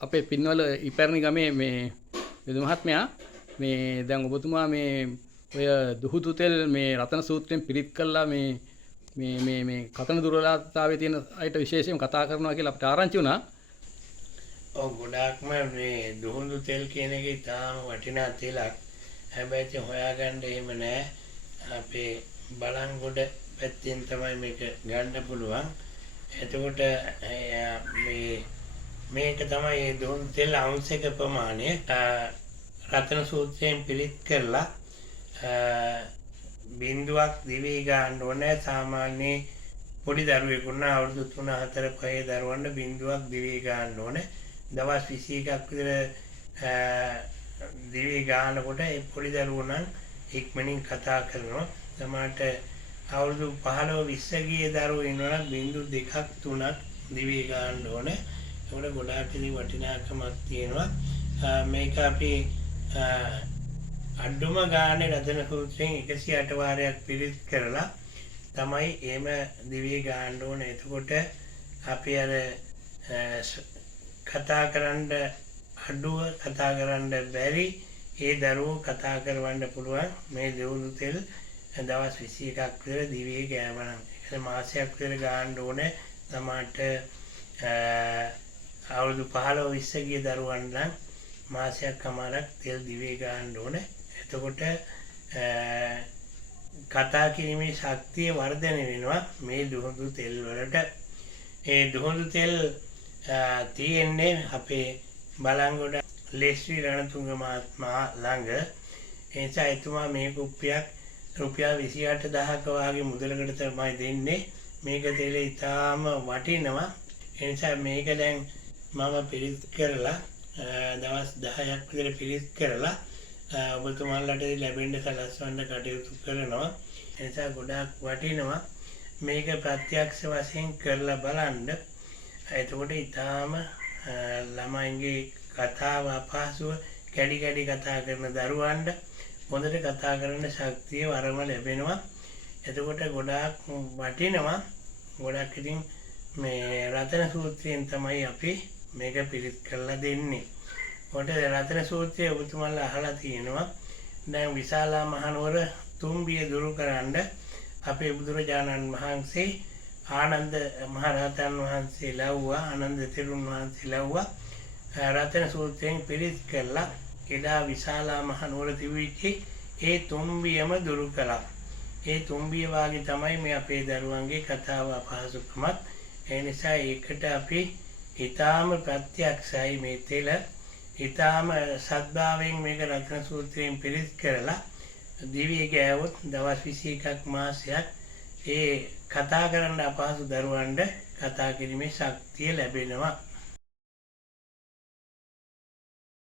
අපේ පින්වල ඉපැරණි ගමේ මේ විදු මහත්මයා මේ දැන් ඔබතුමා මේ ඔය දුහුදු තෙල් මේ රතන සූත්‍රයෙන් පිරිත් කළා මේ කතන දුර්වලතාවයේ තියෙන අයට විශේෂයෙන් කතා කරනවා කියලා අපිට ආරංචි වුණා. ඔව් ගොඩාක්ම මේ දුහුදු තෙල් කියන එක ඉතාම වටිනා තෙලක්. හැබැයි හොයාගන්න එහෙම නෑ. අපේ බලංගොඩ පැත්තෙන් තමයි මේක ගන්න පුළුවන්. එතකොට මේක තමයි දුහුදු තෙල් අංශක ප්‍රමාණය රතන සූත්‍රයෙන් පිරිත් කරලා බිඳුවක් දිවි ගන්න ඕනේ. සාමාන්‍ය පොඩි දරුවෙකුට අවුරුදු 3 4 5 දරුවන්ට බිඳුවක් දිවි ගන්න ඕනේ. දවස් 21ක් විතර දිවි ගන්නකොට ඒ පොඩි දරුවෝ නම් ඉක්මනින් කතා කරනවා. සමහරට අවුරුදු 15 20 ගිය දරුවෝ ඉන්නවනම් බිඳු 2ක් 3ක් දිවි ගන්න ඕනේ. ඒකට ගොඩාක් ඉතින් වටිනාකමක් තියෙනවා. මේක අපි අඩුම ගානේ රතන සූත්‍රයෙන් 108 වාරයක් පිරිත් කරලා තමයි එහෙම දිවි ගන්න ඕනේ. එතකොට අපි අර කතා කරන්න අඩුව කතා කරන්න බැරි ඒ දරුවෝ කතා කරවන්න පුළුවන් මේ දුහුදු තෙල් දවස් 21ක් විතර දිවි ගෑවනම්. ඒක මාසයක් විතර ගන්න ඕනේ. සමහරට අවුරුදු 15 20 ගිය දරුවන් නම් මාසයක් කමාරක් තෙල් දිවි ගන්න ඕනේ. එතකොට කතා කිරීමේ ශක්තිය වර්ධනය වෙනවා මේ දුහුදු තෙල් වලට. ඒ දුහුදු තෙල් තියෙන්නේ අපේ බලංගොඩ ලේස්වි රණතුංග මහත්මයා ළඟ. ඒ නිසා එතුමා මේ කුප්පියක් රුපියල් 28000ක වගේ මුදලකට තමයි දෙන්නේ. මේක තෙල ඉතාම වටිනවා. ඒ නිසා මේක දැන් මම පිරිත් කරලා දවස් 10ක් විතර පිරිත් කරලා ඔබතුමාලට ලැබෙන්න සලස්වන්න කටයුතු කරනවා. ඒ නිසා ගොඩාක් වටිනවා. මේක ප්‍රත්‍යක්ෂ වශයෙන් කරලා බලන්න. එතකොට ඊටාම ළමයින්ගේ කතාව අපහසුව කැඩි කතා කරන දරුවන්ට හොඳට කතා කරන්න ශක්තිය වරම ලැබෙනවා. එතකොට ගොඩාක් වටිනවා. ගොඩක් ඉතින් මේ රතන සූත්‍රයෙන් තමයි අපි මේක පිරිත් කරලා දෙන්නේ. කොට රතන සූත්‍රය ඔබතුමාලා අහලා තියෙනවා. දැන් විශාලා මහනුවර තුම්බිය දුරු කරන්න අපේ බුදුරජාණන් වහන්සේ ආනන්ද මහරහතන් වහන්සේ ලැබුවා. ආනන්ද තෙරුන් වහන්සේ ලැබුවා. රතන සූත්‍රයෙන් පිරිත් කළා. එදා විශාලා මහනුවර තිබිච්ච ඒ තුම්බියම දුරු කළා. ඒ තුම්බිය වාගේ තමයි මේ අපේ දරුවන්ගේ කතාව අපහසුකමත්. ඒ නිසා ඒකට අපි ඊටාම ප්‍රත්‍යක්ෂයි මේ තෙල. ඊටාම සද්භාවයෙන් මේක රත්න සූත්‍රයෙන් පිරිත් කරලා දිවි ගෑවොත් දවස් 21ක් මාසයක් ඒ කතා කරන්න අපහසු දරුවන්ට කතා කිරීමේ ශක්තිය ලැබෙනවා.